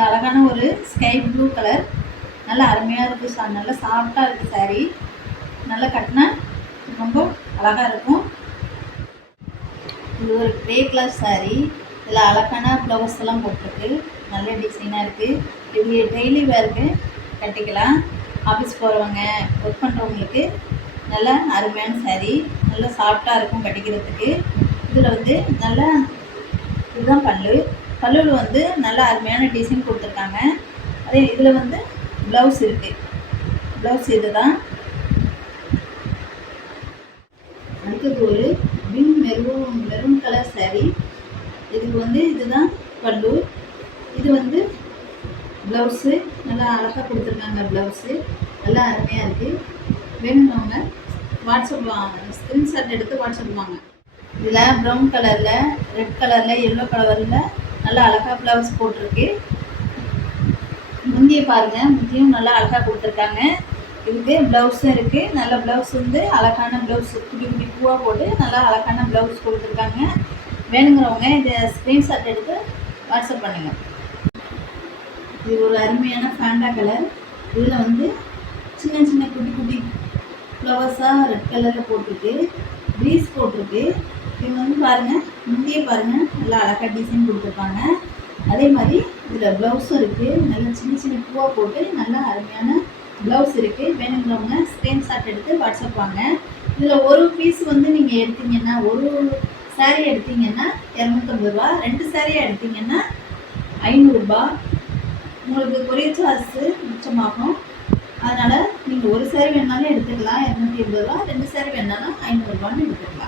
இது அழகான ஒரு ஸ்கை ப்ளூ கலர், நல்லா அருமையாக இருக்குது. நல்லா சாஃப்டாக இருக்குது சாரீ. நல்லா கட்டினா ரொம்ப அழகாக இருக்கும். இது ஒரு க்ரே கலர் சாரீ. இதில் அழகான ப்ளவுஸ் எல்லாம் போட்டிருக்கு. நல்ல டிசைனாக இருக்குது. இது டெய்லி வேருக்கு கட்டிக்கலாம். ஆஃபீஸ் போகிறவங்க, ஒர்க் பண்ணுறவங்களுக்கு நல்லா அருமையான சாரீ. நல்லா சாஃப்டாக இருக்கும் கட்டிக்கிறதுக்கு. இதில் வந்து நல்லா இதுதான் பல்லுவில் வந்து நல்லா அருமையான டிசைன் கொடுத்துருக்காங்க. அதே இதில் வந்து ப்ளவுஸ் இருக்குது. ப்ளவுஸ் இது தான். அடுத்தது ஒரு மெரூன் கலர் சாரீ. இதுக்கு வந்து இதுதான் பல்லு. இது வந்து ப்ளவுஸு நல்லா அழகாக கொடுத்துருக்காங்க. ப்ளவுஸு நல்லா அருமையாக இருக்குது. வேணும்னவங்க வாட்ஸ்அப் ஸ்க்ரீன்ஷாட் எடுத்து வாட்ஸ்அப் வாங்க. இதில் ப்ரௌன் கலரில், ரெட் கலரில், எல்லோ கலரில் நல்லா அழகாக ப்ளவுஸ் போட்டிருக்கு. முந்தியை பாருங்கள், முந்தியும் நல்லா அழகாக கொடுத்துருக்காங்க. இதுக்கு ப்ளவுஸும் இருக்குது. நல்ல ப்ளவுஸ் வந்து அழகான ப்ளவுஸ், குட்டி குட்டி பூவாக போட்டு நல்லா அழகான ப்ளவுஸ் கொடுத்துருக்காங்க. வேணுங்கிறவங்க இதை ஸ்க்ரீன்ஷாட் எடுத்து வாட்ஸ்அப் பண்ணுங்கள். இது ஒரு அருமையான ஃபேண்டா கலர். இதில் வந்து சின்ன சின்ன குட்டி குட்டி ஃப்ளவர்ஸாக ரெட் கலரில் போட்டிருக்கு. ப்ரீஸ் போட்டிருக்கு. இது வந்து பாருங்கள், முந்தியே பாருங்கள் நல்லா அழகாக டிசைன் கொடுத்துருப்பாங்க. அதே மாதிரி இதில் ப்ளவுஸும் இருக்குது. நல்லா சின்ன சின்ன பூவாக போட்டு நல்லா அருமையான ப்ளவுஸ் இருக்குது. வேணுங்கிறவங்க ஸ்க்ரீன்ஷாட் எடுத்து வாட்ஸ்அப் வாங்க. இதில் ஒரு பீஸ் வந்து நீங்கள் எடுத்தீங்கன்னா, ஒரு சாரீ எடுத்தீங்கன்னா 250 ரூபா, 2 சாரியாக எடுத்தீங்கன்னா 500 ரூபா. உங்களுக்கு கொரியர் சார்ஜ் மிச்சமாகும். அதனால் நீங்கள் ஒரு சாரீ வேணாலும் எடுத்துக்கலாம் 280 ரூபா, 2 சாரீ வேணாலும் 500 ரூபான்னு எடுத்துக்கலாம்.